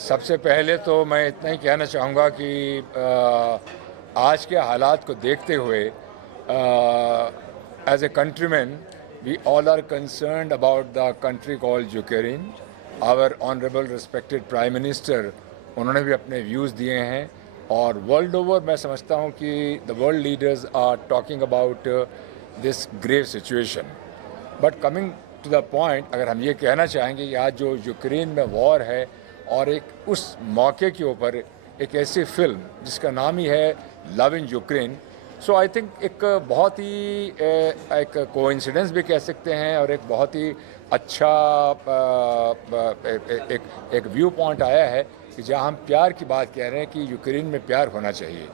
सबसे पहले तो मैं इतना ही कहना चाहूँगा कि आज के हालात को देखते हुए as a countryman we all are concerned about the country called Ukraine. Our honourable respected prime minister उन्होंने भी अपने व्यूज़ दिए हैं और वर्ल्ड ओवर मैं समझता हूँ कि the world leaders are talking about this grave situation. But coming to the point, अगर हम ये कहना चाहेंगे कि आज जो यूक्रेन में वॉर है और एक उस मौके के ऊपर एक ऐसी फिल्म जिसका नाम ही है love in Ukraine, so I think एक बहुत ही एक कोइंसिडेंस भी कह सकते हैं और एक बहुत ही अच्छा एक व्यू पॉइंट आया है कि जहां हम प्यार की बात कह रहे हैं कि यूक्रेन में प्यार होना चाहिए।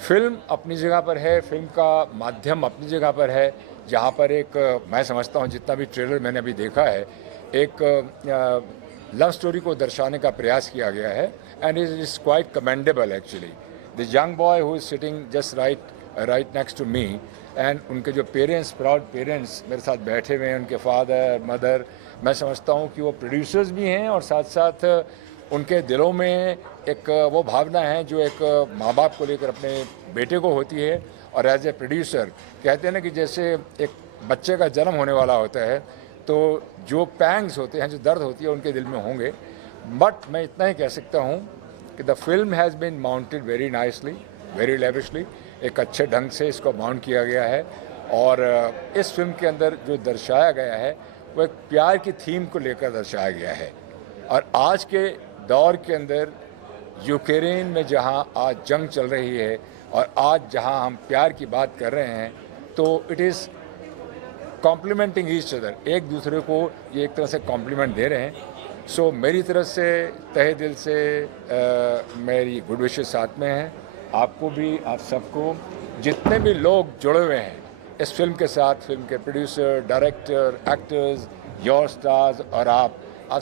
फिल्म अपनी जगह पर है, फिल्म का माध्यम अपनी जगह पर है, जहाँ पर एक मैं समझता हूँ जितना भी ट्रेलर मैंने अभी देखा है एक लव स्टोरी को दर्शाने का प्रयास किया गया है and it is quite commendable actually. The young boy who is sitting just right next to me and उनके जो पेरेंट्स, प्राउड पेरेंट्स मेरे साथ बैठे हुए हैं, उनके फादर मदर, मैं समझता हूँ कि वो प्रोड्यूसर्स भी हैं और साथ साथ उनके दिलों में एक वो भावना है जो एक माँ बाप को लेकर अपने बेटे को होती है। और एज ए प्रोड्यूसर कहते हैं ना कि जैसे एक बच्चे का जन्म होने वाला होता है तो जो पैंग्स होते हैं, जो दर्द होती है उनके दिल में होंगे। बट मैं इतना ही कह सकता हूँ कि the film has been mounted very nicely, very lavishly, एक अच्छे ढंग से इसको माउंट किया गया है। और इस फिल्म के अंदर जो दर्शाया गया है वो एक प्यार की थीम को लेकर दर्शाया गया है। और आज के दौर के अंदर यूक्रेन में जहां आज जंग चल रही है और आज जहां हम प्यार की बात कर रहे हैं तो it is complimenting each other, एक दूसरे को ये एक तरह से कॉम्प्लीमेंट दे रहे हैं। सो मेरी तरफ से तहे दिल से मेरी गुड विशेस साथ में हैं। आपको भी, आप सबको, जितने भी लोग जुड़े हुए हैं इस फिल्म के साथ, फिल्म के producer, director, actors, your stars और आप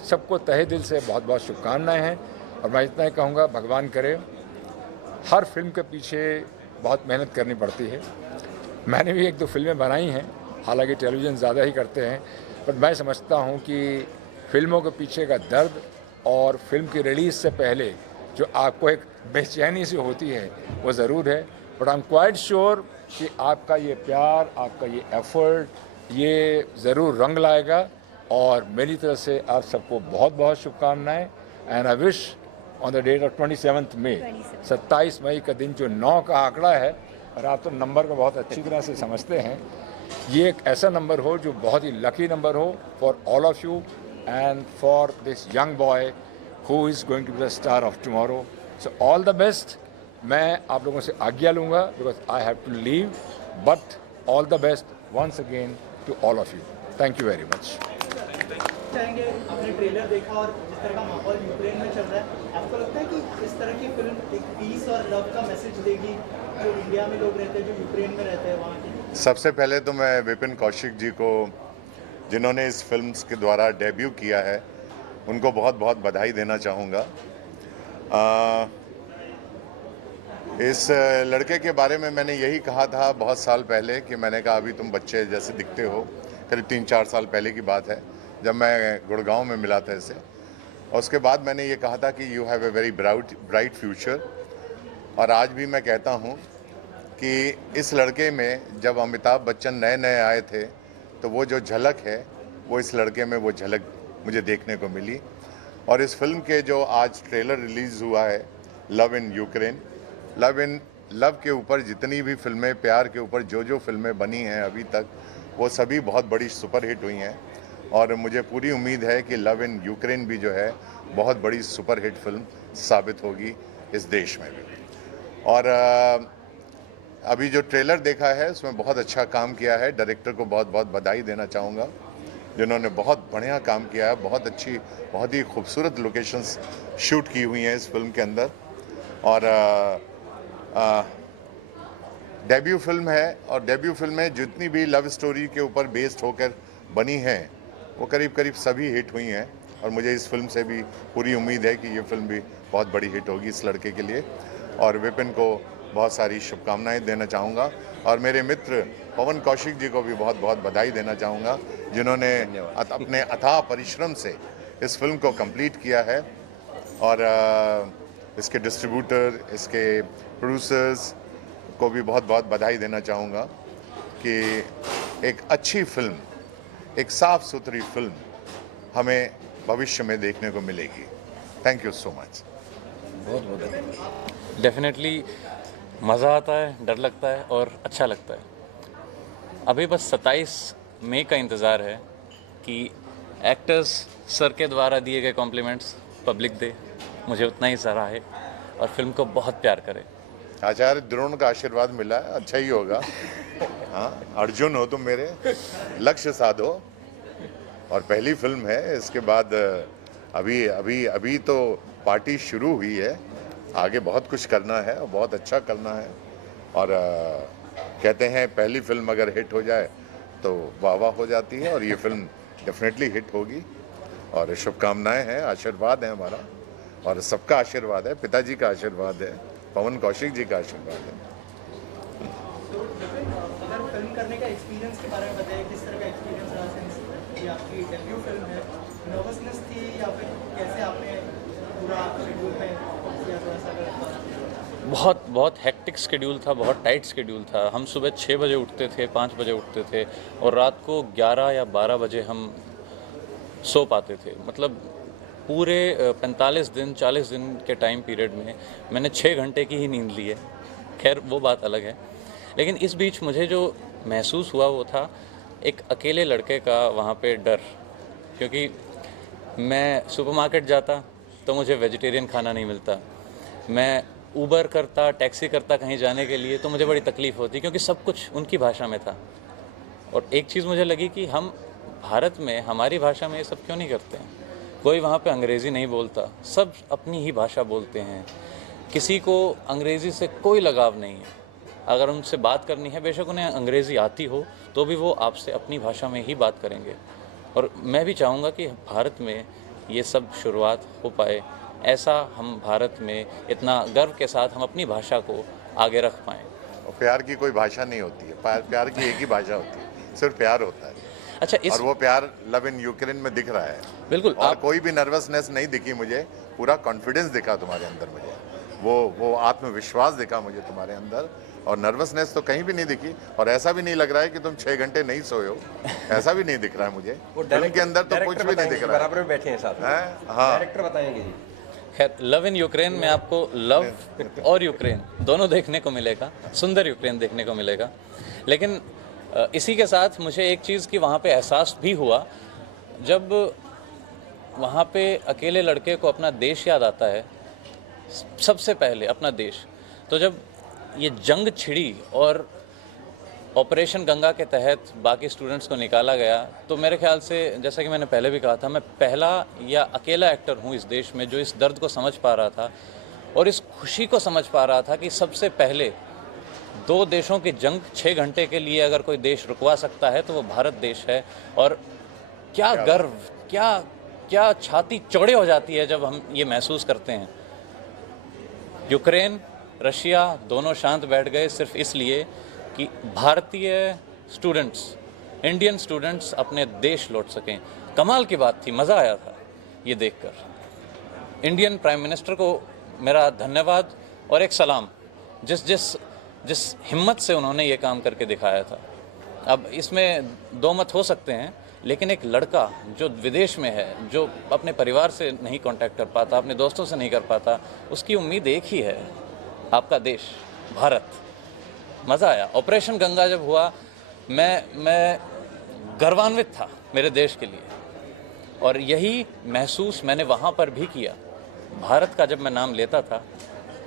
सबको तहे दिल से बहुत बहुत शुभकामनाएं हैं। और मैं इतना ही कहूँगा, भगवान करे, हर फिल्म के पीछे बहुत मेहनत करनी पड़ती है। मैंने भी एक दो फिल्में बनाई हैं, हालांकि टेलीविज़न ज़्यादा ही करते हैं, पर मैं समझता हूँ कि फिल्मों के पीछे का दर्द और फिल्म की रिलीज़ से पहले जो आपको एक बेचैनी सी होती है वो ज़रूर है। But I am quite sure कि आपका ये प्यार, आपका ये एफर्ट ये ज़रूर रंग लाएगा। और मेरी तरफ से आप सबको बहुत बहुत शुभकामनाएं and I wish on the date of 27 May, 27 मई का दिन जो 9 का आंकड़ा है, और आप तो नंबर को बहुत अच्छी तरह से समझते हैं, ये एक ऐसा नंबर हो जो बहुत ही लकी नंबर हो for all of you and for this young boy who is going to be the star of tomorrow. So all the best. मैं आप लोगों से आज्ञा लूँगा because I have to leave, but all the best once again to all of you. Thank you very much. चाहेंगे, आपने trailer देखा और जिस तरह का माहौल यूक्रेन में चल रहा है, आपको लगता है कि इस तरह की फिल्म एक पीस और लव का मैसेज देगी जो इंडिया में लोग रहते हैं, जो यूक्रेन में रहते हैं वहाँ की? सबसे पहले तो मैं विपिन कौशिक जी को, जिन्होंने इस फिल्म के द्वारा डेब्यू किया है, उनको बहुत बहुत बधाई देना चाहूँगा। इस लड़के के बारे में मैंने यही कहा था बहुत साल पहले कि मैंने कहा अभी तुम बच्चे जैसे दिखते हो। करीब 3-4 साल पहले की बात है जब मैं गुड़गांव में मिला था इसे, और उसके बाद मैंने ये कहा था कि you have a very bright future. और आज भी मैं कहता हूँ कि इस लड़के में जब अमिताभ बच्चन नए नए आए थे तो वो जो झलक है वो इस लड़के में वो झलक मुझे देखने को मिली। और इस फिल्म के जो आज ट्रेलर रिलीज़ हुआ है, लव इन यूक्रेन, लव के ऊपर जितनी भी फिल्में, प्यार के ऊपर जो फिल्में बनी हैं अभी तक, वो सभी बहुत बड़ी सुपरहिट हुई हैं। और मुझे पूरी उम्मीद है कि लव इन यूक्रेन भी जो है बहुत बड़ी सुपरहिट फिल्म साबित होगी इस देश में भी। और अभी जो ट्रेलर देखा है उसमें बहुत अच्छा काम किया है। डायरेक्टर को बहुत बहुत बधाई देना चाहूँगा, जिन्होंने बहुत बढ़िया काम किया है। बहुत अच्छी, बहुत ही खूबसूरत लोकेशंस शूट की हुई हैं इस फिल्म के अंदर। और डेब्यू फिल्म है, और डेब्यू फिल्म में जितनी भी लव स्टोरी के ऊपर बेस्ड होकर बनी हैं वो करीब करीब सभी हिट हुई हैं। और मुझे इस फिल्म से भी पूरी उम्मीद है कि ये फिल्म भी बहुत बड़ी हिट होगी इस लड़के के लिए। और विपिन को बहुत सारी शुभकामनाएं देना चाहूँगा, और मेरे मित्र पवन कौशिक जी को भी बहुत बहुत बधाई देना चाहूँगा, जिन्होंने अपने अथाह परिश्रम से इस फिल्म को कंप्लीट किया है। और इसके डिस्ट्रीब्यूटर, इसके प्रोड्यूसर्स को भी बहुत बहुत बधाई देना चाहूँगा कि एक अच्छी फिल्म, एक साफ सुथरी फिल्म हमें भविष्य में देखने को मिलेगी। Thank you so much. Definitely मज़ा आता है, डर लगता है और अच्छा लगता है। अभी बस 27 मई का इंतज़ार है कि एक्टर्स सर के द्वारा दिए गए कॉम्प्लीमेंट्स पब्लिक दे, मुझे उतना ही सराहे और फिल्म को बहुत प्यार करे। आचार्य द्रोण का आशीर्वाद मिला है, अच्छा ही होगा। हाँ, अर्जुन हो तुम मेरे, लक्ष्य साधो। और पहली फिल्म है, इसके बाद अभी अभी अभी तो पार्टी शुरू हुई है, आगे बहुत कुछ करना है और बहुत अच्छा करना है। और कहते हैं पहली फिल्म अगर हिट हो जाए तो वाह वाह हो जाती है, और ये फिल्म डेफिनेटली हिट होगी। और शुभकामनाएं हैं, आशीर्वाद है हमारा, और सबका आशीर्वाद है, पिताजी का आशीर्वाद है, पवन कौशिक जी का आशीर्वाद है। तो अगर फिल्म करने का एक्सपीरियंस के बारे में बताइए, किस तरह का एक्सपीरियंस रहा, सिंस ये आपकी डेब्यू फिल्म है, नर्वसनेस थी या फिर कैसे आपने पूरा शेड्यूल में किया, थोड़ा सा अगर बहुत हेक्टिक शेड्यूल था, बहुत टाइट शेड्यूल था। हम सुबह 6 बजे उठते थे, 5 बजे उठते थे और रात को 11 या 12 बजे हम सो पाते थे। मतलब पूरे 45 दिन 40 दिन के टाइम पीरियड में मैंने 6 घंटे की ही नींद ली है। खैर वो बात अलग है, लेकिन इस बीच मुझे जो महसूस हुआ वो था एक अकेले लड़के का वहाँ पे डर, क्योंकि मैं सुपरमार्केट जाता तो मुझे वेजिटेरियन खाना नहीं मिलता, मैं ऊबर करता, टैक्सी करता कहीं जाने के लिए तो मुझे बड़ी तकलीफ़ होती, क्योंकि सब कुछ उनकी भाषा में था। और एक चीज़ मुझे लगी कि हम भारत में हमारी भाषा में ये सब क्यों नहीं करते हैं। कोई वहाँ पे अंग्रेज़ी नहीं बोलता, सब अपनी ही भाषा बोलते हैं, किसी को अंग्रेज़ी से कोई लगाव नहीं है। अगर उनसे बात करनी है, बेशक उन्हें अंग्रेज़ी आती हो तो भी वो आपसे अपनी भाषा में ही बात करेंगे। और मैं भी चाहूँगा कि भारत में ये सब शुरुआत हो पाए, ऐसा हम भारत में इतना गर्व के साथ हम अपनी भाषा को आगे रख पाएँ। और प्यार की कोई भाषा नहीं होती है, प्यार की एक ही भाषा होती है, सिर्फ प्यार होता है। अच्छा, इस और वो प्यार लव इन यूक्रेन में दिख रहा है। बिल्कुल, और कोई भी नर्वसनेस नहीं दिखी मुझे, पूरा कॉन्फिडेंस दिखा तुम्हारे अंदर मुझे, वो आत्मविश्वास दिखा मुझे तुम्हारे अंदर, और नर्वसनेस तो कहीं भी नहीं दिखी। और ऐसा भी नहीं लग रहा है कि तुम 6 घंटे नहीं सोए हो, ऐसा भी नहीं दिख रहा है मुझे। फिल्म के अंदर तो कुछ भी नहीं दिख रहा है। बराबर में बैठे हैं साथ में। हाँ, डायरेक्टर बताएंगे जी। खैर, लव इन यूक्रेन में आपको लव और यूक्रेन दोनों देखने को मिलेगा, सुंदर यूक्रेन देखने को मिलेगा। लेकिन इसी के साथ मुझे एक चीज़ की वहाँ पे एहसास भी हुआ, जब वहाँ पे अकेले लड़के को अपना देश याद आता है, सबसे पहले अपना देश। तो जब ये जंग छिड़ी और ऑपरेशन गंगा के तहत बाकी स्टूडेंट्स को निकाला गया, तो मेरे ख्याल से, जैसा कि मैंने पहले भी कहा था, मैं पहला या अकेला एक्टर हूँ इस देश में जो इस दर्द को समझ पा रहा था और इस खुशी को समझ पा रहा था कि सबसे पहले 2 देशों की जंग 6 घंटे के लिए अगर कोई देश रुकवा सकता है तो वो भारत देश है। और क्या गर्व, क्या छाती चौड़े हो जाती है जब हम ये महसूस करते हैं। यूक्रेन, रशिया दोनों शांत बैठ गए सिर्फ इसलिए कि भारतीय स्टूडेंट्स, इंडियन स्टूडेंट्स अपने देश लौट सकें। कमाल की बात थी, मज़ा आया था ये देखकर। इंडियन प्राइम मिनिस्टर को मेरा धन्यवाद और एक सलाम, जिस हिम्मत से उन्होंने ये काम करके दिखाया था। अब इसमें 2 मत हो सकते हैं, लेकिन एक लड़का जो विदेश में है, जो अपने परिवार से नहीं कांटेक्ट कर पाता, अपने दोस्तों से नहीं कर पाता, उसकी उम्मीद एक ही है, आपका देश भारत। मज़ा आया। ऑपरेशन गंगा जब हुआ, मैं गर्वान्वित था मेरे देश के लिए, और यही महसूस मैंने वहाँ पर भी किया। भारत का जब मैं नाम लेता था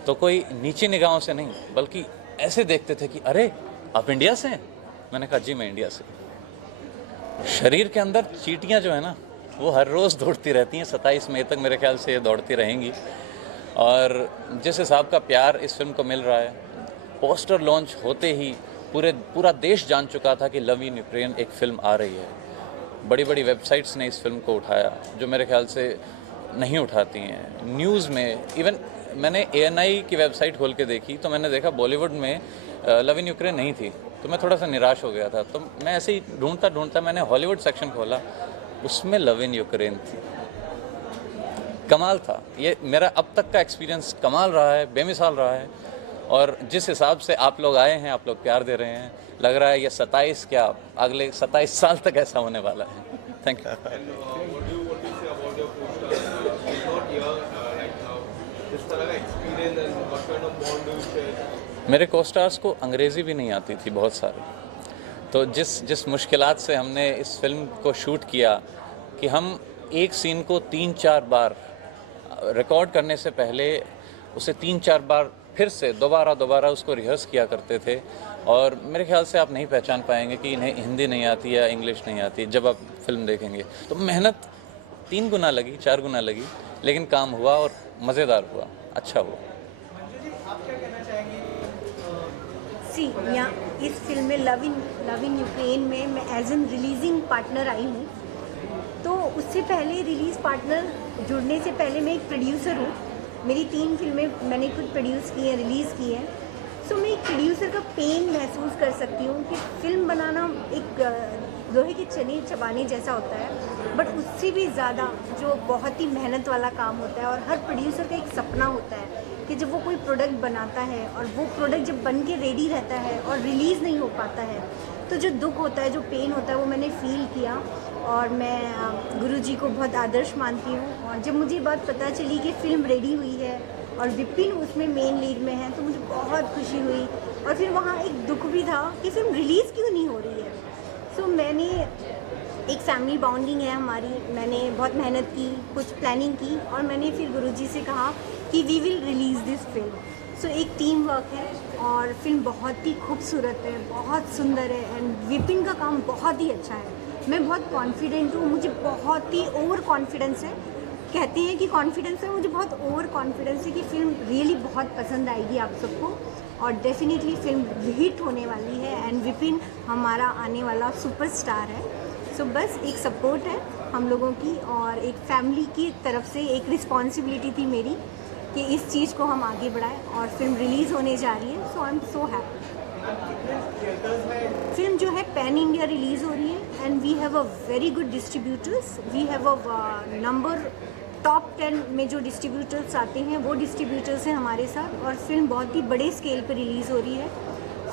तो कोई नीची निगाहों से नहीं, बल्कि ऐसे देखते थे कि अरे आप इंडिया से हैं। मैंने कहा जी मैं इंडिया से। शरीर के अंदर चींटियाँ जो है ना, वो हर रोज़ दौड़ती रहती हैं। 27 मई तक मेरे ख्याल से ये दौड़ती रहेंगी। और जिस हिसाब का प्यार इस फिल्म को मिल रहा है, पोस्टर लॉन्च होते ही पूरा देश जान चुका था कि लव इन यूक्रेन एक फ़िल्म आ रही है। बड़ी बड़ी वेबसाइट्स ने इस फिल्म को उठाया, जो मेरे ख्याल से नहीं उठाती हैं। न्यूज़ में, इवन मैंने ANI की वेबसाइट खोल के देखी तो मैंने देखा बॉलीवुड में लव इन यूक्रेन नहीं थी, तो मैं थोड़ा सा निराश हो गया था। तो मैं ऐसे ही ढूंढता मैंने हॉलीवुड सेक्शन खोला, उसमें लव इन यूक्रेन थी। कमाल था। ये मेरा अब तक का एक्सपीरियंस कमाल रहा है, बेमिसाल रहा है। और जिस हिसाब से आप लोग आए हैं, आप लोग प्यार दे रहे हैं, लग रहा है ये 27 क्या अगले 27 साल तक ऐसा होने वाला है। Thank you. What do you want to say about your co-stars? He's not here right now. किस तरह का experience and what kind of bond do you share? मेरे कोस्टार्स को अंग्रेज़ी भी नहीं आती थी बहुत सारे, तो जिस मुश्किलात से हमने इस फिल्म को शूट किया कि हम एक सीन को 3-4 बार रिकॉर्ड करने से पहले उसे 3-4 बार फिर से दोबारा उसको रिहर्स किया करते थे। और मेरे ख्याल से आप नहीं पहचान पाएंगे कि इन्हें हिंदी नहीं आती या इंग्लिश नहीं आती जब आप फिल्म देखेंगे। तो मेहनत 3 गुना लगी, 4 गुना लगी, लेकिन काम हुआ और मज़ेदार हुआ, अच्छा हुआ। मंजू जी, आप क्या कहना चाहेंगे? यहाँ इस फिल्म में लव इन यूक्रेन में मैं as an releasing partner I हूँ। तो उससे पहले रिलीज़ पार्टनर जुड़ने से पहले मैं एक प्रोड्यूसर हूँ। मेरी 3 फिल्में मैंने खुद प्रोड्यूस की हैं, रिलीज़ की हैं। सो मैं एक प्रोड्यूसर का पेन महसूस कर सकती हूँ कि फ़िल्म बनाना एक लोहे के चने चबाने जैसा होता है, बट उससे भी ज़्यादा जो बहुत ही मेहनत वाला काम होता है। और हर प्रोड्यूसर का एक सपना होता है कि जब वो कोई प्रोडक्ट बनाता है और वो प्रोडक्ट जब बन के रेडी रहता है और रिलीज़ नहीं हो पाता है, तो जो दुख होता है, जो पेन होता है, वो मैंने फ़ील किया। और मैं गुरुजी को बहुत आदर्श मानती हूँ। और जब मुझे ये बात पता चली कि फ़िल्म रेडी हुई है और विपिन उसमें मेन लीड में है, तो मुझे बहुत खुशी हुई। और फिर वहाँ एक दुख भी था कि फ़िल्म रिलीज़ क्यों नहीं हो रही है। सो मैंने एक फैमिली बॉन्डिंग है हमारी, मैंने बहुत मेहनत की, कुछ प्लानिंग की, और मैंने फिर गुरुजी से कहा कि we will release this film. So एक टीम वर्क है और फिल्म बहुत ही खूबसूरत है, बहुत सुंदर है, एंड विपिन का काम बहुत ही अच्छा है। मैं बहुत कॉन्फिडेंट हूँ, मुझे बहुत ही ओवर कॉन्फिडेंस है। कहते हैं कि कॉन्फिडेंस है, मुझे बहुत ओवर कॉन्फिडेंस है कि फ़िल्म रियली बहुत पसंद आएगी आप सबको, और डेफिनेटली फिल्म हिट होने वाली है। एंड विपिन हमारा आने वाला सुपरस्टार है। सो बस एक सपोर्ट है हम लोगों की, और एक फैमिली की तरफ से एक रिस्पॉन्सिबिलिटी थी मेरी कि इस चीज़ को हम आगे बढ़ाएं, और फिल्म रिलीज़ होने जा रही है। So I am so happy. Film जो है पैन इंडिया रिलीज़ हो रही है, and we have a very good distributors. We have a number top 10 में जो डिस्ट्रीब्यूटर्स आते हैं वो डिस्ट्रीब्यूटर्स हैं हमारे साथ, और फिल्म बहुत ही बड़े स्केल पर रिलीज़ हो रही है,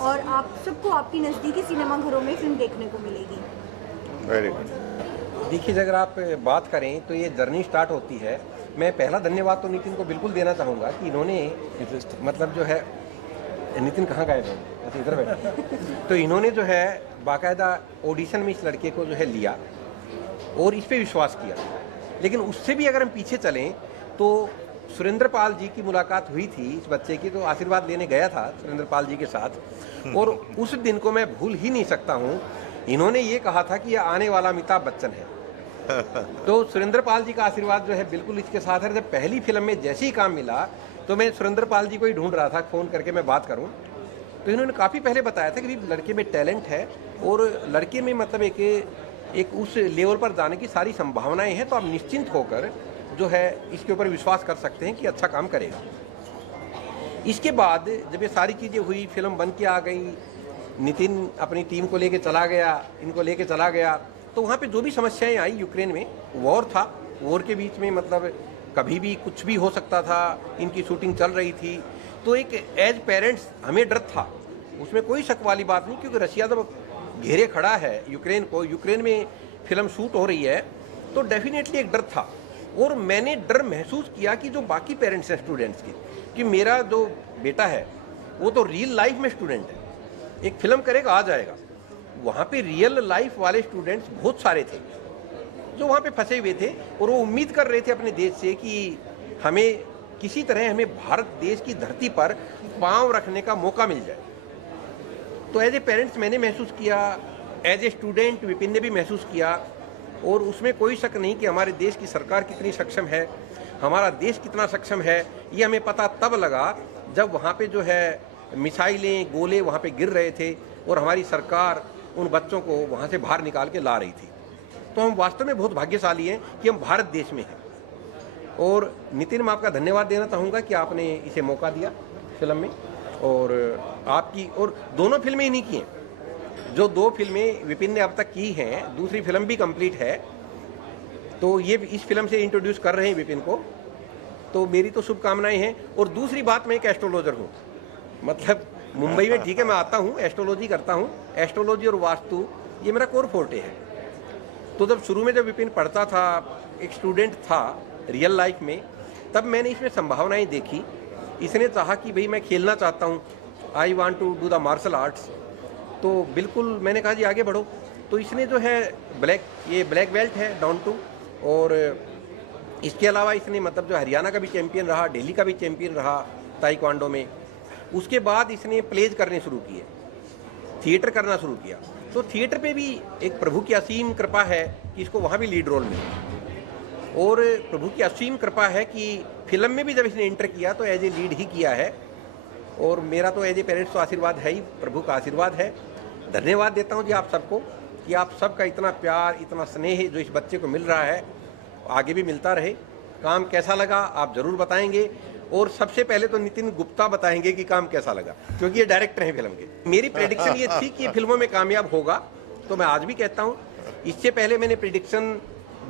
और आप सबको आपकी नज़दीकी सिनेमा घरों में फिल्म देखने को मिलेगी। Very good. देखिए, अगर आप बात करें तो ये जर्नी स्टार्ट होती है। मैं पहला धन्यवाद तो नितिन को बिल्कुल देना चाहूँगा कि इन्होंने मतलब जो है, नितिन कहाँ गए थे, अच्छा इधर बैठे। तो इन्होंने जो है बाकायदा ऑडिशन में इस लड़के को जो है लिया और इस पे विश्वास किया। लेकिन उससे भी अगर हम पीछे चलें तो सुरेंद्र पाल जी की मुलाकात हुई थी इस बच्चे की, तो आशीर्वाद लेने गया था सुरेंद्र पाल जी के साथ, और उस दिन को मैं भूल ही नहीं सकता हूँ। इन्होंने ये कहा था कि ये आने वाला अमिताभ बच्चन है। तो सुरेंद्र पाल जी का आशीर्वाद जो है बिल्कुल इसके साथ है। जब पहली फिल्म में जैसे ही काम मिला तो मैं सुरेंद्र पाल जी को ही ढूंढ रहा था, फ़ोन करके मैं बात करूं, तो इन्होंने काफ़ी पहले बताया था कि भाई लड़के में टैलेंट है, और लड़के में मतलब एक उस लेवल पर जाने की सारी संभावनाएं हैं, तो आप निश्चिंत होकर जो है इसके ऊपर विश्वास कर सकते हैं कि अच्छा काम करेगा। इसके बाद जब ये सारी चीज़ें हुई, फिल्म बन के आ गई, नितिन अपनी टीम को लेके चला गया, इनको लेके चला गया, तो वहाँ पे जो भी समस्याएं आई, यूक्रेन में वॉर था, वॉर के बीच में मतलब कभी भी कुछ भी हो सकता था, इनकी शूटिंग चल रही थी, तो एक एज पेरेंट्स हमें डर था, उसमें कोई शक वाली बात नहीं, क्योंकि रशिया जब घेरे खड़ा है यूक्रेन को, यूक्रेन में फिल्म शूट हो रही है, तो डेफिनेटली एक डर था। और मैंने डर महसूस किया कि जो बाकी पेरेंट्स हैं स्टूडेंट्स के, कि मेरा जो बेटा है वो तो रियल लाइफ में स्टूडेंट है, एक फिल्म करेगा आ जाएगा। वहाँ पे रियल लाइफ वाले स्टूडेंट्स बहुत सारे थे जो वहाँ पे फंसे हुए थे, और वो उम्मीद कर रहे थे अपने देश से कि हमें किसी तरह हमें भारत देश की धरती पर पांव रखने का मौका मिल जाए। तो एज ए पेरेंट्स मैंने महसूस किया, एज ए स्टूडेंट विपिन ने भी महसूस किया, और उसमें कोई शक नहीं कि हमारे देश की सरकार कितनी सक्षम है, हमारा देश कितना सक्षम है, ये हमें पता तब लगा जब वहाँ पे जो है मिसाइलें, गोले वहाँ पे गिर रहे थे, और हमारी सरकार उन बच्चों को वहाँ से बाहर निकाल के ला रही थी। तो हम वास्तव में बहुत भाग्यशाली हैं कि हम भारत देश में हैं। और नितिन, मैं आपका धन्यवाद देना चाहूँगा कि आपने इसे मौका दिया फिल्म में, और आपकी और दोनों फिल्में इन्हीं की हैं। जो 2 फिल्में विपिन ने अब तक की हैं, दूसरी फिल्म भी कंप्लीट है, तो ये इस फिल्म से इंट्रोड्यूस कर रहे हैं विपिन को, तो मेरी तो शुभकामनाएं हैं। और दूसरी बात, मैं एक एस्ट्रोलॉजर हूँ, मतलब मुंबई में ठीक है मैं आता हूँ, एस्ट्रोलॉजी करता हूँ। एस्ट्रोलॉजी और वास्तु ये मेरा कोर फोर्टे है। तो जब शुरू में जब विपिन पढ़ता था, एक स्टूडेंट था रियल लाइफ में, तब मैंने इसमें संभावनाएं देखी। इसने चाहा कि भाई मैं खेलना चाहता हूँ, I want to do the martial arts, तो बिल्कुल मैंने कहा जी आगे बढ़ो। तो इसने जो है ब्लैक बेल्ट है डाउन टू, और इसके अलावा इसने मतलब जो हरियाणा का भी चैंपियन रहा, दिल्ली का भी चैंपियन रहा ताइक्वांडो में। उसके बाद इसने प्लेज करने शुरू किए, थिएटर करना शुरू किया। तो थिएटर पे भी एक प्रभु की असीम कृपा है कि इसको वहाँ भी लीड रोल मिला, और प्रभु की असीम कृपा है कि फिल्म में भी जब इसने एंटर किया तो एज ए लीड ही किया है। और मेरा तो एज ए पेरेंट्स तो आशीर्वाद है ही, प्रभु का आशीर्वाद है। धन्यवाद देता हूँ जी आप सबको कि आप सबका इतना प्यार, इतना स्नेह जो इस बच्चे को मिल रहा है आगे भी मिलता रहे। काम कैसा लगा आप ज़रूर बताएंगे, और सबसे पहले तो नितिन गुप्ता बताएंगे कि काम कैसा लगा, क्योंकि ये डायरेक्टर हैं फिल्म के। मेरी प्रेडिक्शन ये थी कि ये फिल्मों में कामयाब होगा, तो मैं आज भी कहता हूँ। इससे पहले मैंने प्रेडिक्शन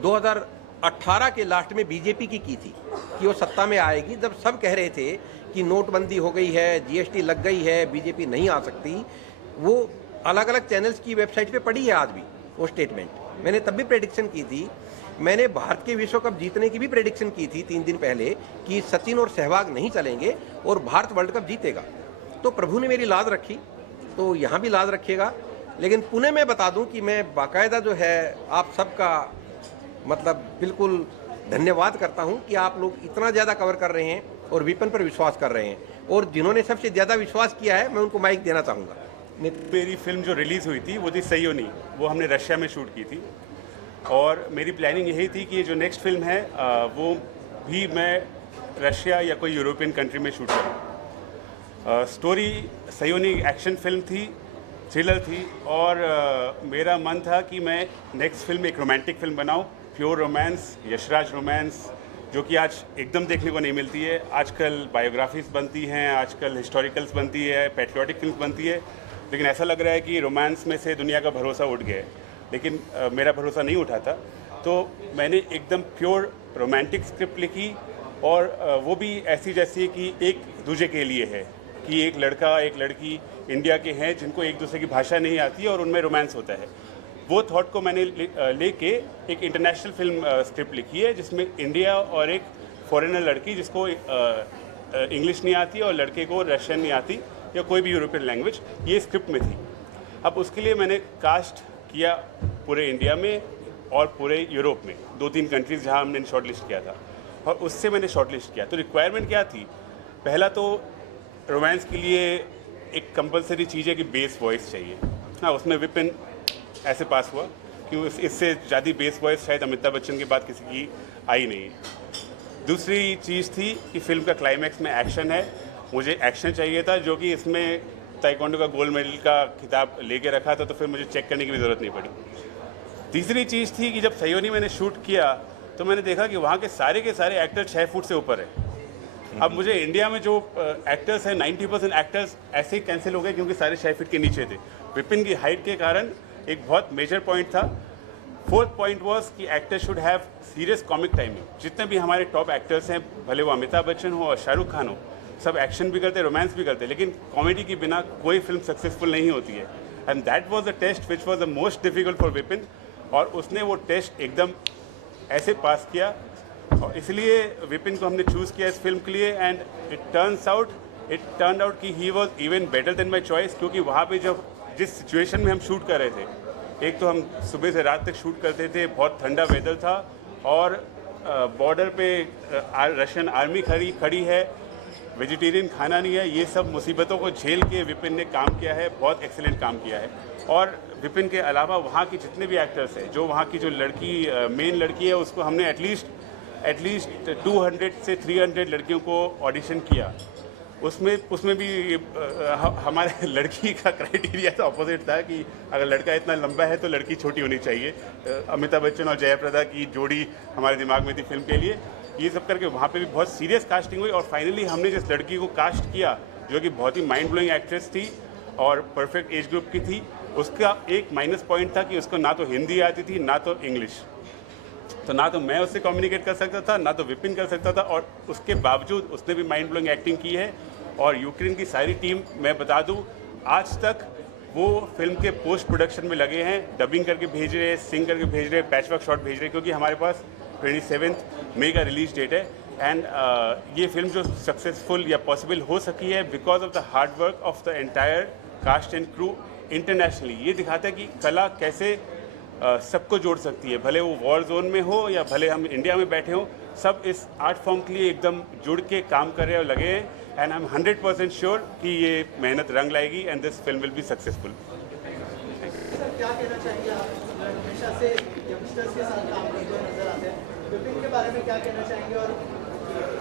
2018 के लास्ट में बीजेपी की थी कि वो सत्ता में आएगी, जब सब कह रहे थे कि नोटबंदी हो गई है, जीएसटी लग गई है, बीजेपी नहीं आ सकती। वो अलग अलग चैनल्स की वेबसाइट पे पड़ी है आज भी वो स्टेटमेंट। मैंने तब भी प्रेडिक्शन की थी। मैंने भारत के विश्व कप जीतने की भी प्रेडिक्शन की थी 3 दिन पहले कि सचिन और सहवाग नहीं चलेंगे और भारत वर्ल्ड कप जीतेगा। तो प्रभु ने मेरी लाज रखी, तो यहाँ भी लाज रखिएगा। लेकिन पुणे में बता दूं कि मैं बाकायदा जो है आप सबका मतलब बिल्कुल धन्यवाद करता हूँ कि आप लोग इतना ज़्यादा कवर कर रहे हैं और विपिन पर विश्वास कर रहे हैं। और जिन्होंने सबसे ज़्यादा विश्वास किया है मैं उनको माइक देना चाहूँगा। मेरी फिल्म जो रिलीज़ हुई थी वो थी सयोनी, वो हमने रशिया में शूट की थी, और मेरी प्लानिंग यही थी कि जो नेक्स्ट फिल्म है वो भी मैं रशिया या कोई यूरोपियन कंट्री में शूट करूँ। स्टोरी सयोनी एक्शन फिल्म थी, थ्रिलर थी, और मेरा मन था कि मैं नेक्स्ट फिल्म एक रोमांटिक फिल्म बनाऊँ, प्योर रोमांस, यशराज रोमांस, जो कि आज एकदम देखने को नहीं मिलती है। आजकल बायोग्राफीज बनती हैं, आजकल हिस्टोरिकल्स बनती है, पैट्रियोटिक फिल्म बनती है, लेकिन ऐसा लग रहा है कि रोमांस में से दुनिया का भरोसा उठ गया है। लेकिन मेरा भरोसा नहीं उठा था, तो मैंने एकदम प्योर रोमांटिक स्क्रिप्ट लिखी, और वो भी ऐसी जैसी कि एक दूसरे के लिए है, कि एक लड़का एक लड़की इंडिया के हैं जिनको एक दूसरे की भाषा नहीं आती है और उनमें रोमांस होता है। वो थॉट को मैंने लेके एक इंटरनेशनल फिल्म स्क्रिप्ट लिखी है, जिसमें इंडिया और एक फॉरेनर लड़की जिसको इंग्लिश नहीं आती और लड़के को रशियन नहीं आती या कोई भी यूरोपियन लैंग्वेज, ये स्क्रिप्ट में थी। अब उसके लिए मैंने कास्ट किया पूरे इंडिया में और पूरे यूरोप में, 2-3 कंट्रीज़ जहाँ हमने शॉर्ट लिस्ट किया था, और उससे मैंने शॉर्ट लिस्ट किया। तो रिक्वायरमेंट क्या थी? पहला तो रोमांस के लिए एक कंपलसरी चीज़ है कि बेस वॉइस चाहिए। हाँ, उसमें विपिन ऐसे पास हुआ कि इससे ज़्यादा बेस वॉइस शायद अमिताभ बच्चन के बाद किसी की आई नहीं। दूसरी चीज़ थी कि फिल्म का क्लाइमैक्स में एक्शन है, मुझे एक्शन चाहिए था, जो कि इसमें ताइक्वांडो का गोल्ड मेडल का खिताब लेके रखा था, तो फिर मुझे चेक करने की भी ज़रूरत नहीं पड़ी। तीसरी चीज़ थी कि जब सयोनी मैंने शूट किया तो मैंने देखा कि वहाँ के सारे एक्टर 6 फुट से ऊपर है। अब मुझे इंडिया में जो एक्टर्स हैं 90% एक्टर्स ऐसे ही कैंसिल हो गए क्योंकि सारे 6 फीट के नीचे थे। विपिन की हाइट के कारण एक बहुत मेजर पॉइंट था। 4th पॉइंट वॉज कि actor should have serious comic timing. जितने भी हमारे टॉप एक्टर्स हैं, भले वो अमिताभ बच्चन हो और शाहरुख खान हो, सब एक्शन भी करते, रोमांस भी करते, लेकिन कॉमेडी के बिना कोई फिल्म सक्सेसफुल नहीं होती है। And that was the test which was the most difficult for Vipin, और उसने वो टेस्ट एकदम ऐसे पास किया, और इसलिए विपिन को हमने चूज़ किया इस फिल्म के लिए। एंड इट टर्न आउट कि he was even better than my choice, क्योंकि वहाँ पे जब जिस सिचुएशन में हम शूट कर रहे थे, एक तो हम सुबह से रात तक शूट करते थे, बहुत ठंडा वेदर था, और बॉर्डर पे रशियन आर्मी खड़ी है, वेजिटेरियन खाना नहीं है, ये सब मुसीबतों को झेल के विपिन ने काम किया है, बहुत एक्सीलेंट काम किया है। और विपिन के अलावा वहाँ की जितने भी एक्टर्स हैं, जो वहाँ की जो मेन लड़की है, उसको हमने एटलीस्ट 200 से 300 लड़कियों को ऑडिशन किया। उसमें भी हमारे लड़की का क्राइटेरिया तो अपोजिट था कि अगर लड़का इतना लंबा है तो लड़की छोटी होनी चाहिए। अमिताभ बच्चन और जयाप्रदा की जोड़ी हमारे दिमाग में थी फिल्म के लिए। ये सब करके वहाँ पे भी बहुत सीरियस कास्टिंग हुई, और फाइनली हमने जिस लड़की को कास्ट किया, जो कि बहुत ही माइंड ब्लोइंग एक्ट्रेस थी और परफेक्ट एज ग्रुप की थी, उसका एक माइनस पॉइंट था कि उसको ना तो हिंदी आती थी ना तो इंग्लिश। तो ना तो मैं उससे कम्युनिकेट कर सकता था, ना तो विपिन कर सकता था, और उसके बावजूद उसने भी माइंड ब्लोइंग एक्टिंग की है। और यूक्रेन की सारी टीम, मैं बता दूं, आज तक वो फिल्म के पोस्ट प्रोडक्शन में लगे हैं, डबिंग करके भेज रहे हैं, सिंग करके भेज रहे हैं, पैचवर्क शॉट भेज रहे हैं, क्योंकि हमारे पास 27 मई का रिलीज डेट है। एंड ये फिल्म जो सक्सेसफुल या पॉसिबल हो सकी है because of the hard work of the entire cast and crew internationally. ये दिखाता है कि कला कैसे सबको जोड़ सकती है, भले वो वॉर जोन में हो या भले हम इंडिया में बैठे हों, सब इस आर्ट फॉर्म के लिए एकदम जुड़ के काम कर रहे हैं और लगे हैं। एंड आई एम 100% श्योर कि ये मेहनत रंग लाएगी and this film will be successful. Sir क्या कहना चाहेंगे आप, हमेशा से यंगस्टर्स के साथ काम करते हुए नजर आते हैं, विपिन के बारे में क्या कहना चाहेंगे और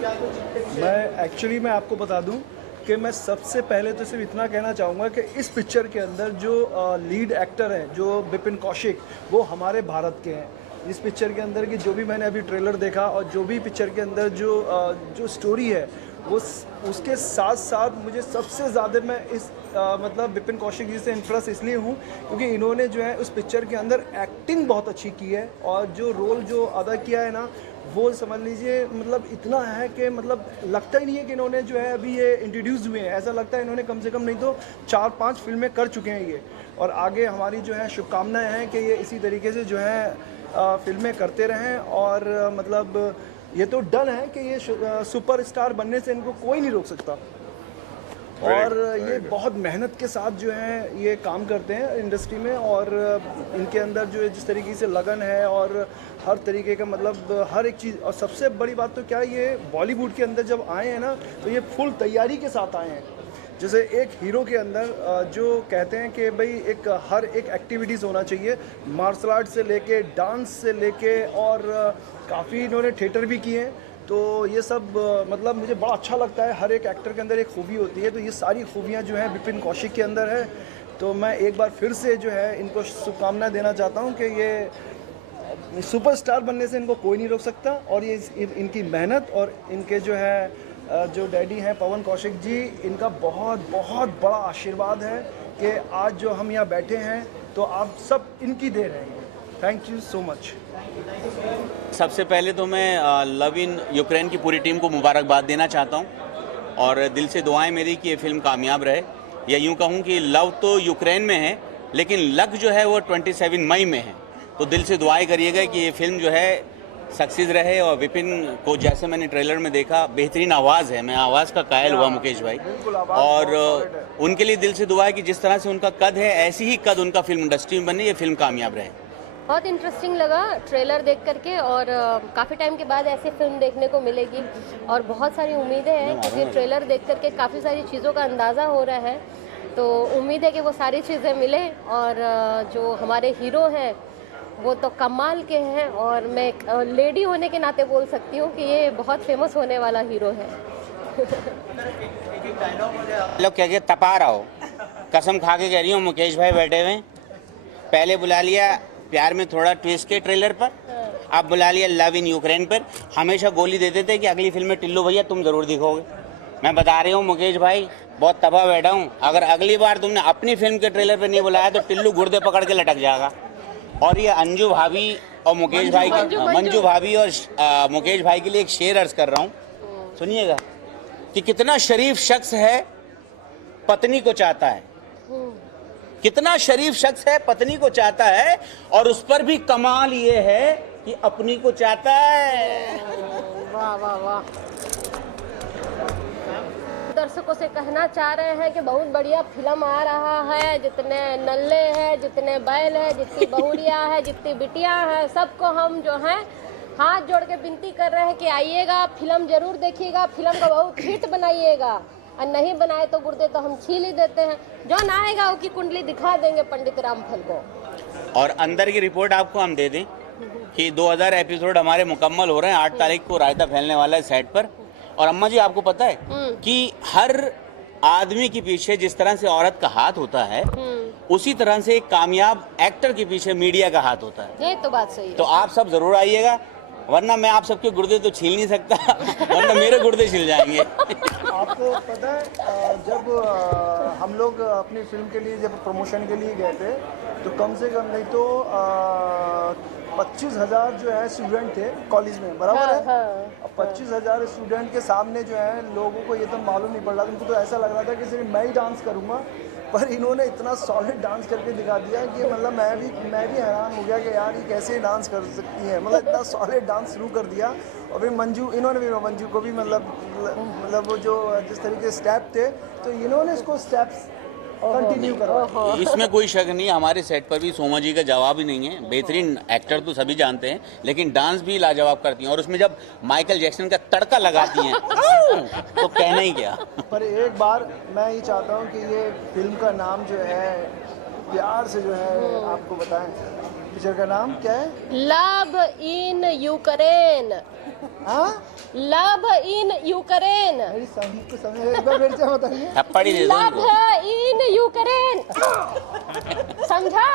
क्या कुछ टिप्स मैं आपको बता दूं कि मैं सबसे पहले तो सिर्फ इतना कहना चाहूँगा कि इस पिक्चर के अंदर जो लीड एक्टर हैं, जो विपिन कौशिक, वो हमारे भारत के हैं। इस पिक्चर के अंदर की जो भी मैंने अभी ट्रेलर देखा और जो भी पिक्चर के अंदर जो स्टोरी है, वो उसके साथ साथ मुझे सबसे ज़्यादा मैं इस मतलब विपिन कौशिक जी से इम्प्रेस इसलिए हूँ क्योंकि इन्होंने जो है उस पिक्चर के अंदर एक्टिंग बहुत अच्छी की है और जो रोल जो अदा किया है ना, वो समझ लीजिए मतलब इतना है कि मतलब लगता ही नहीं है कि इन्होंने जो है अभी ये इंट्रोड्यूस हुए हैं। ऐसा लगता है इन्होंने कम से कम नहीं तो 4-5 फिल्में कर चुके हैं ये। और आगे हमारी जो है शुभकामनाएं हैं कि ये इसी तरीके से जो है फिल्में करते रहें और मतलब ये तो डन है कि ये सुपरस्टार बनने से इनको कोई नहीं रोक सकता। और ये बहुत मेहनत के साथ जो है ये काम करते हैं इंडस्ट्री में और इनके अंदर जो है जिस तरीके से लगन है और हर तरीके का मतलब हर एक चीज़। और सबसे बड़ी बात तो क्या है, ये बॉलीवुड के अंदर जब आए हैं ना तो ये फुल तैयारी के साथ आए हैं। जैसे एक हीरो के अंदर जो कहते हैं कि भाई हर एक एक्टिविटीज़ होना चाहिए, मार्शल आर्ट से लेके डांस से लेके और काफ़ी इन्होंने थिएटर भी किए हैं। तो ये सब मतलब मुझे बड़ा अच्छा लगता है। हर एक एक्टर के अंदर एक खूबी होती है, तो ये सारी खूबियाँ जो हैं विपिन कौशिक के अंदर है। तो मैं एक बार फिर से जो है इनको शुभकामनाएं देना चाहता हूँ कि ये सुपरस्टार बनने से इनको कोई नहीं रोक सकता। और ये इनकी मेहनत और इनके जो है जो डैडी हैं पवन कौशिक जी, इनका बहुत बहुत बड़ा आशीर्वाद है कि आज जो हम यहाँ बैठे हैं तो आप सब इनकी दे रहे हैं। Thank you so much. सबसे पहले तो मैं लव इन यूक्रेन की पूरी टीम को मुबारकबाद देना चाहता हूं और दिल से दुआएं मेरी कि ये फिल्म कामयाब रहे। या यूं कहूं कि लव तो यूक्रेन में है लेकिन लक जो है वो 27 मई में है। तो दिल से दुआएं करिएगा कि ये फिल्म जो है सक्सेस रहे। और विपिन को जैसे मैंने ट्रेलर में देखा, बेहतरीन आवाज़ है, मैं आवाज़ का कायल हुआ मुकेश भाई। और उनके लिए दिल से दुआ है कि जिस तरह से उनका कद है ऐसी ही कद उनका फिल्म इंडस्ट्री में बने, ये फिल्म कामयाब रहे। बहुत इंटरेस्टिंग लगा ट्रेलर देख करके और काफ़ी टाइम के बाद ऐसी फिल्म देखने को मिलेगी और बहुत सारी उम्मीदें हैं क्योंकि ट्रेलर देख करके काफ़ी सारी चीज़ों का अंदाज़ा हो रहा है। तो उम्मीद है कि वो सारी चीज़ें मिले और जो हमारे हीरो हैं वो तो कमाल के हैं और मैं एक लेडी होने के नाते बोल सकती हूँ कि ये बहुत फेमस होने वाला हीरो है। लोग क्या तपा रहा हो, कसम खा के कह रही हूँ मुकेश भाई बैठे हुए, पहले बुला लिया प्यार में थोड़ा ट्विस्ट के ट्रेलर पर, अब बुला लिया लव इन यूक्रेन पर। हमेशा गोली देते थे कि अगली फिल्म में टिल्लू भैया तुम ज़रूर दिखोगे। मैं बता रही हूँ मुकेश भाई, बहुत तबाह बैठा हूँ, अगर अगली बार तुमने अपनी फिल्म के ट्रेलर पर नहीं बुलाया तो टिल्लू गुर्दे पकड़ के लटक जाएगा। और ये अंजू भाभी और मुकेश भाई, मंजू भाभी और मुकेश भाई के लिए एक शेर अर्ज कर रहा हूँ, सुनिएगा कि कितना शरीफ शख्स है पत्नी को चाहता है, कितना शरीफ शख्स है पत्नी को चाहता है और उस पर भी कमाल ये है कि अपनी को चाहता है। वाह वाह वाह। दर्शकों से कहना चाह रहे हैं कि बहुत बढ़िया फिल्म आ रहा है, जितने नल्ले हैं, जितने बैल है, जितनी बहुरिया है, जितनी बिटियां हैं, सबको हम जो हैं हाथ जोड़ के विनती कर रहे हैं कि आइएगा, फिल्म जरूर देखिएगा, फिल्म को बहुत हिट बनाइएगा और नहीं बनाए तो गुर्दे तो हम छील ही देते हैं। जो ना आएगा उसकी कुंडली दिखा देंगे पंडित रामफल को। और अंदर की रिपोर्ट आपको हम दे दें कि 2000 एपिसोड हमारे मुकम्मल हो रहे हैं। 8 तारीख को रायता फैलने वाला है सेट पर। और अम्मा जी आपको पता है कि हर आदमी के पीछे जिस तरह से औरत का हाथ होता है उसी तरह से एक कामयाब एक्टर के पीछे मीडिया का हाथ होता है। ये तो बात सही है। तो आप सब जरूर आइएगा, वरना मैं आप सबके गुर्दे तो छील नहीं सकता, वरना मेरे गुर्दे छिल जाएंगे। आपको पता है जब हम लोग अपनी फिल्म के लिए जब प्रमोशन के लिए गए थे तो कम से कम नहीं तो 25,000 जो है स्टूडेंट थे कॉलेज में, बराबर है। हाँ। अब 25,000 स्टूडेंट के सामने जो है लोगों को ये तो मालूम नहीं पड़ रहा, उनको तो ऐसा लग रहा था कि सिर्फ मैं ही डांस करूँगा, पर इन्होंने इतना सॉलिड डांस करके दिखा दिया कि मतलब मैं भी हैरान हो गया कि यार ये कैसे डांस कर सकती हैं, मतलब इतना सॉलिड डांस शुरू कर दिया। और फिर मंजू को भी मतलब वो जो जिस तरीके के स्टेप थे, तो इन्होंने इसको स्टेप्स कंटिन्यू करा। इसमें कोई शक नहीं, हमारे सेट पर भी सोमा जी का जवाब ही नहीं है। बेहतरीन एक्टर तो सभी जानते हैं, लेकिन डांस भी लाजवाब करती हैं, और उसमें जब माइकल जैक्सन का तड़का लगाती हैं तो कहना ही क्या। पर एक बार मैं ये चाहता हूँ कि ये फिल्म का नाम जो है प्यार से जो है आपको बताएं, पिक्चर का नाम क्या है? Love in Ukraine. हाँ, लव इन यूक्रेन। मेरी संगीत को समझ एक बार फिर से बताइए। थप्पड़ ही दे दो लव उनको। इन यूक्रेन, समझा?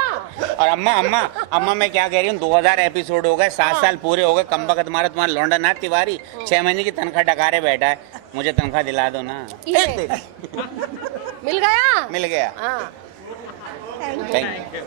और अम्मा मैं क्या कह रही हूँ, 2000 एपिसोड हो गए, 7 साल पूरे हो गए, कमबख्त तुम्हारा लौंडा नाथ तिवारी 6 महीने की तनख्वाह डकारे बैठा है, मुझे तनख्वाह दिला दो ना। मिल गया। मिल गया। हाँ। Thank you. Thank you.